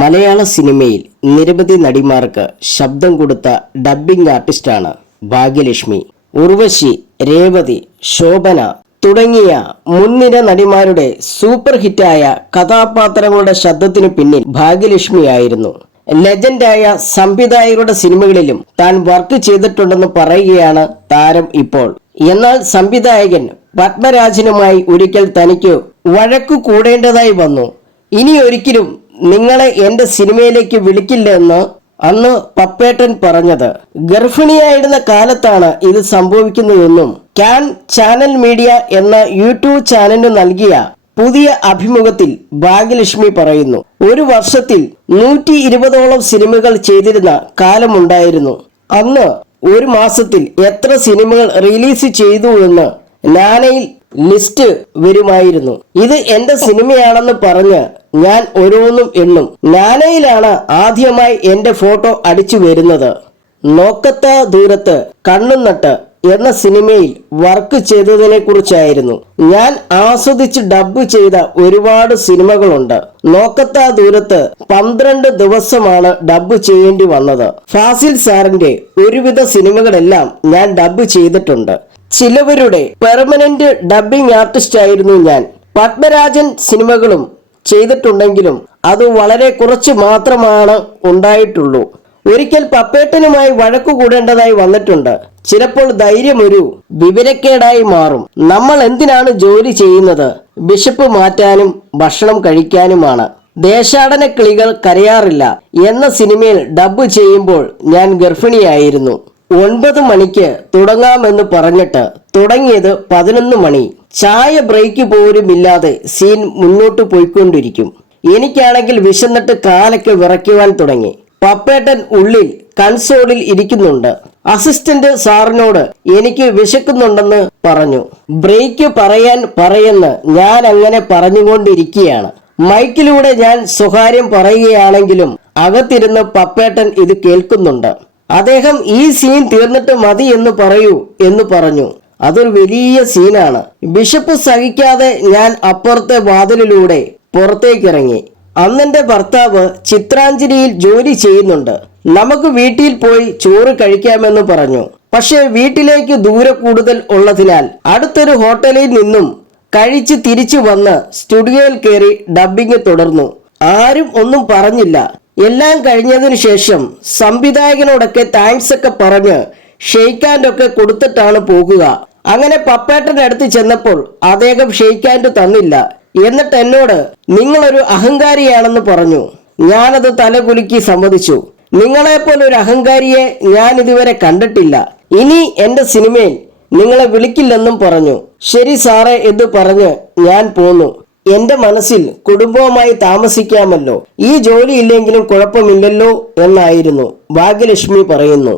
മലയാള സിനിമയിൽ നിരവധി നടിമാർക്ക് ശബ്ദം കൊടുത്ത ഡബ്ബിംഗ് ആർട്ടിസ്റ്റാണ് ഭാഗ്യലക്ഷ്മി. ഉർവശി രേവതി ശോഭന തുടങ്ങിയ മുൻനിര നടിമാരുടെ സൂപ്പർ ഹിറ്റായ കഥാപാത്രങ്ങളുടെ ശബ്ദത്തിനു പിന്നിൽ ഭാഗ്യലക്ഷ്മിയായിരുന്നു ലെജൻഡായ സംവിധായകരുടെ സിനിമകളിലും താൻ വർക്ക് ചെയ്തിട്ടുണ്ടെന്ന് പറയുകയാണ് താരം ഇപ്പോൾ. എന്നാൽ സംവിധായകൻ പത്മരാജനുമായി ഒരിക്കൽ തനിക്ക് വഴക്കു കൂടേണ്ടതായി വന്നു. ഇനി ഒരിക്കലും നിങ്ങളെ എന്റെ സിനിമയിലേക്ക് വിളിക്കില്ലെന്ന് അന്ന് പപ്പേട്ടൻ പറഞ്ഞത്. ഗർഭിണിയായിരുന്ന കാലത്താണ് ഇത് സംഭവിക്കുന്നതെന്നും ക്യാൻ ചാനൽ മീഡിയ എന്ന യൂട്യൂബ് ചാനലിന് നൽകിയ പുതിയ അഭിമുഖത്തിൽ ഭാഗ്യലക്ഷ്മി പറയുന്നു. ഒരു വർഷത്തിൽ നൂറ്റി ഇരുപതോളം സിനിമകൾ ചെയ്തിരുന്ന കാലമുണ്ടായിരുന്നു. അന്ന് ഒരു മാസത്തിൽ എത്ര സിനിമകൾ റിലീസ് ചെയ്തു എന്ന് നാനയിൽ ലിസ്റ്റ് വരുമായിരുന്നു. ഇത് എന്റെ സിനിമയാണെന്ന് പറഞ്ഞ് ഞാൻ ഓരോന്നും എണ്ണും. നാനയിലാണ് ആദ്യമായി എന്റെ ഫോട്ടോ അടിച്ചു വരുന്നത്. നോക്കത്ത ദൂരത്ത് കണ്ണും നട്ട് എന്ന സിനിമയിൽ വർക്ക് ചെയ്തതിനെ കുറിച്ചായിരുന്നു. ഞാൻ ആസ്വദിച്ച് ഡബ് ചെയ്ത ഒരുപാട് സിനിമകളുണ്ട്. നോക്കത്ത ദൂരത്ത് പന്ത്രണ്ട് ദിവസമാണ് ഡബ് ചെയ്യേണ്ടി വന്നത്. ഫാസിൽ സാറിന്റെ ഒരുവിധ സിനിമകളെല്ലാം ഞാൻ ഡബ് ചെയ്തിട്ടുണ്ട്. ചിലവരുടെ പെർമനന്റ് ഡബിംഗ് ആർട്ടിസ്റ്റ് ആയിരുന്നു ഞാൻ. പത്മരാജൻ സിനിമകളും ചെയ്തിട്ടുണ്ടെങ്കിലും അത് വളരെ കുറച്ച് മാത്രമാണ് ഉണ്ടായിട്ടുള്ളൂ. ഒരിക്കൽ പപ്പേട്ടനുമായി വഴക്കു കൂടേണ്ടതായി വന്നിട്ടുണ്ട്. ചിലപ്പോൾ ധൈര്യം ഒരു വിവരക്കേടായി മാറും. നമ്മൾ എന്തിനാണ് ജോലി ചെയ്യുന്നത്? ബിഷപ്പ് മാറ്റാനും ഭക്ഷണം കഴിക്കാനുമാണ്. ദേശാടന കിളികൾ കരയാറില്ല എന്ന സിനിമയിൽ ഡബ് ചെയ്യുമ്പോൾ ഞാൻ ഗർഭിണിയായിരുന്നു. ഒൻപത് മണിക്ക് തുടങ്ങാമെന്ന് പറഞ്ഞിട്ട് തുടങ്ങിയത് പതിനൊന്ന് മണി. ചായ ബ്രേക്ക് പോലും ഇല്ലാതെ സീൻ മുന്നോട്ട് പോയിക്കൊണ്ടിരിക്കും. എനിക്കാണെങ്കിൽ വിശന്നിട്ട് കാലൊക്കെ വിറയ്ക്കുവാൻ തുടങ്ങി. പപ്പേട്ടൻ ഉള്ളിൽ കൺസോളിൽ ഇരിക്കുന്നുണ്ട്. അസിസ്റ്റന്റ് സാറിനോട് എനിക്ക് വിശക്കുന്നുണ്ടെന്ന് പറഞ്ഞു. ബ്രേക്ക് പറയാൻ പറയുന്ന ഞാൻ അങ്ങനെ പറഞ്ഞുകൊണ്ടിരിക്കുകയാണ് മൈക്കിലൂടെ ഞാൻ സ്വകാര്യം പറയുകയാണെങ്കിലും അകത്തിരുന്ന് പപ്പേട്ടൻ ഇത് കേൾക്കുന്നുണ്ട്. അദ്ദേഹം ഈ സീൻ തീർന്നിട്ട് മതി എന്ന് പറയൂ എന്ന് പറഞ്ഞു. അതൊരു വലിയ സീനാണ്. ബിഷപ്പ് സഹിക്കാതെ ഞാൻ അപ്പുറത്തെ വാതിലിലൂടെ പുറത്തേക്കിറങ്ങി. അന്നെന്റെ ഭർത്താവ് ചിത്രാഞ്ജലിയിൽ ജോലി ചെയ്യുന്നുണ്ട്. നമുക്ക് വീട്ടിൽ പോയി ചോറ് കഴിക്കാമെന്ന് പറഞ്ഞു. പക്ഷേ വീട്ടിലേക്ക് ദൂരെ കൂടുതൽ ഉള്ളതിനാൽ അടുത്തൊരു ഹോട്ടലിൽ നിന്നും കഴിച്ച് തിരിച്ചു വന്ന് സ്റ്റുഡിയോയിൽ കയറി ഡബ്ബിംഗ് തുടർന്നു. ആരും ഒന്നും പറഞ്ഞില്ല. എല്ലാം കഴിഞ്ഞതിനു ശേഷം സംവിധായകനോടൊക്കെ താങ്ക്സ് ഒക്കെ പറഞ്ഞ് ഷെയ്ക്കാൻഡ് ഒക്കെ കൊടുത്തിട്ടാണ് പോകുക. അങ്ങനെ പപ്പേട്ടന്റെ അടുത്ത് ചെന്നപ്പോൾ അദ്ദേഹം ഷെയ്ക്കാൻഡ് തന്നില്ല. എന്നിട്ട് എന്നോട് നിങ്ങളൊരു അഹങ്കാരിയാണെന്ന് പറഞ്ഞു. ഞാനത് തലകുലുക്കി സമ്മതിച്ചു. നിങ്ങളെപ്പോലെ ഒരു അഹങ്കാരിയെ ഞാൻ ഇതുവരെ കണ്ടിട്ടില്ല. ഇനി എന്റെ സിനിമയിൽ നിങ്ങളെ വിളിക്കില്ലെന്നും പറഞ്ഞു. ശരി സാറേ എന്ന് പറഞ്ഞ് ഞാൻ പോന്നു. എന്റെ മനസ്സിൽ കുടുംബവുമായി താമസിക്കാമല്ലോ. ഈ ജോലി ഇല്ലെങ്കിലും കുഴപ്പമില്ലല്ലോ എന്നായിരുന്നു. ഭാഗ്യലക്ഷ്മി പറയുന്നു.